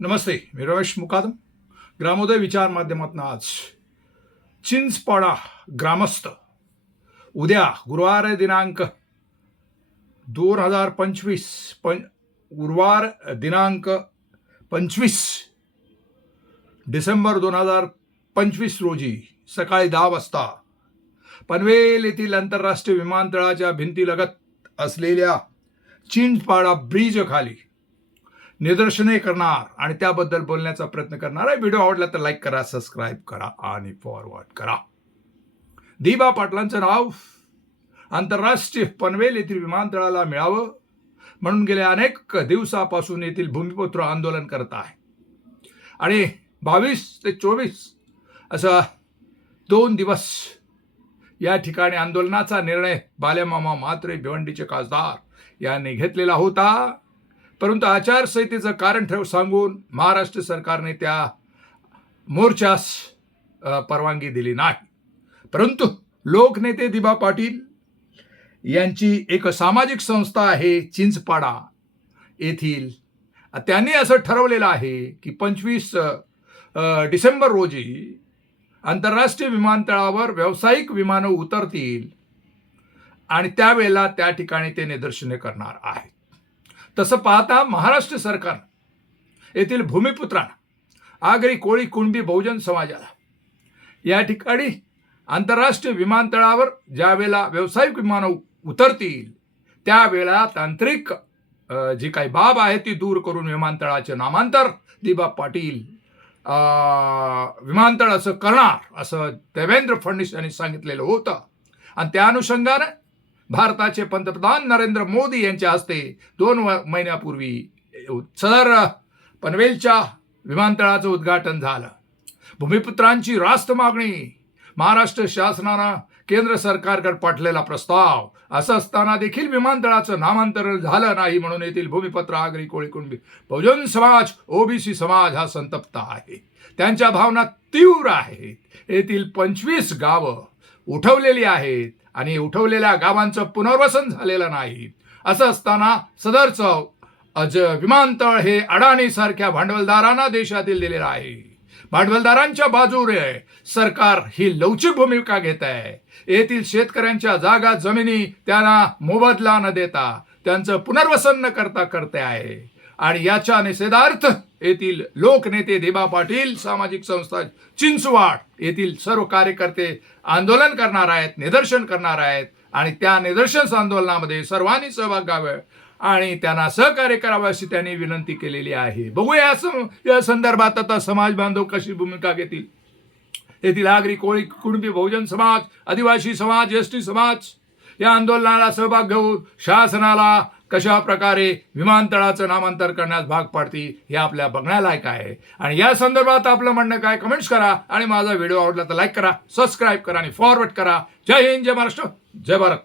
नमस्ते, मी रमेश मुकादम. ग्रामोदय विचार माध्यमातून आज चिंचपाडा ग्रामस्थ उद्या गुरुवार दिनांक 2025 गुरुवार दिनांक 25 डिसेंबर 2025 रोजी सकाळी 10 वाजता पनवेल येथील आंतरराष्ट्रीय विमानतळाच्या भिंतीलगत असलेल्या चिंचपाडा ब्रिज खाली निदर्शने करणार आणि त्याबद्दल बोलण्याचा प्रयत्न करणार आहे. व्हिडिओ आवडला तर लाईक करा, सबस्क्राईब करा आणि फॉरवर्ड करा. दिबा पाटलांचं नाव आंतरराष्ट्रीय पनवेल येथील विमानतळाला मिळावं म्हणून गेल्या अनेक दिवसापासून येथील भूमिपुत्र आंदोलन करत आहे आणि 22 ते 24 असा 2 दिवस या ठिकाणी आंदोलनाचा निर्णय बालेमामा म्हात्रे भिवंडीचे खासदार यांनी घेतलेला होता. परंतु आचारसंहितेचं कारण सांगून महाराष्ट्र सरकारने त्या मोर्चास परवानगी दिली नाही. परंतु लोकनेते दिबा पाटील यांची एक सामाजिक संस्था आहे चिंचपाडा येथील, त्यांनी असं ठरवलेलं आहे की 25 डिसेंबर रोजी आंतरराष्ट्रीय विमानतळावर व्यावसायिक विमानं उतरतील आणि त्यावेळेला त्या ठिकाणी ते निदर्शने करणार आहेत. तसं पाहता महाराष्ट्र सरकार येथील भूमिपुत्रांना, आगरी, कोळी, कुणबी, बहुजन समाजाला या ठिकाणी आंतरराष्ट्रीय विमानतळावर ज्या वेळेला व्यावसायिक विमानं उतरतील त्यावेळेला तांत्रिक जी काही बाब आहे ती दूर करून विमानतळाचे नामांतर दिबा पाटील विमानतळ असं करणार असं देवेंद्र फडणवीस यांनी सांगितलेलं होतं. आणि त्या अनुषंगाने भारताचे पंतप्रधान नरेंद्र मोदी यांच्या हस्ते 2 महिन्यापूर्वी सदर पनवेलच्या विमानतळाचं उद्घाटन झालं. भूमिपुत्रांची रास्त मागणी महाराष्ट्र शासनानं केंद्र सरकारकडे पाठवलेला प्रस्ताव असं असताना देखील विमानतळाचं नामांतर झालं नाही म्हणून येथील भूमिपुत्र, आगरी, कोळी, कुणबी, बहुजन समाज, ओबीसी समाज हा संतप्त आहे. त्यांच्या भावना तीव्र आहेत. येथील 25 गावं उठवलेली आहेत आणि उठवलेल्या गावांचं पुनर्वसन झालेलं नाही. असं असताना सदरचं विमानतळ हे अडाणी सारख्या भांडवलदारांना देशातील दिलेलं आहे. भांडवलदारांच्या बाजूने सरकार ही लवचिक भूमिका घेत आहे. येथील शेतकऱ्यांच्या जागा, जमिनी त्यांना मोबदला न देता त्यांचं पुनर्वसन न करता करते आहे. आणि याच्या निषेधार्थ येथील लोकनेते दिबा पाटील सामाजिक संस्था चिंचवाड येथील सर्व कार्यकर्ते आंदोलन करणार आहेत, निदर्शन करणार आहेत आणि त्या निदर्शन आंदोलनामध्ये सर्वांनी सहभाग घ्यावे आणि त्यांना सहकार्य करावे अशी त्यांनी विनंती केलेली आहे. बघूया या संदर्भात आता समाज बांधव कशी भूमिका घेतील. येथील आगरी, कोळी, कुणबी, बहुजन समाज, आदिवासी समाज, एसटी समाज या आंदोलनाला सहभाग घेऊन शासनाला कशा प्रकारे विमानतळाचं नामांतर करण्यास भाग पाडतील हे आपल्या बघण्यालायक आहे. आणि या संदर्भात आपलं म्हणणं काय कमेंट्स करा आणि माझा व्हिडिओ आवडला तर लाईक करा, सबस्क्राईब करा आणि फॉरवर्ड करा. जय हिंद, जय महाराष्ट्र, जय भारत.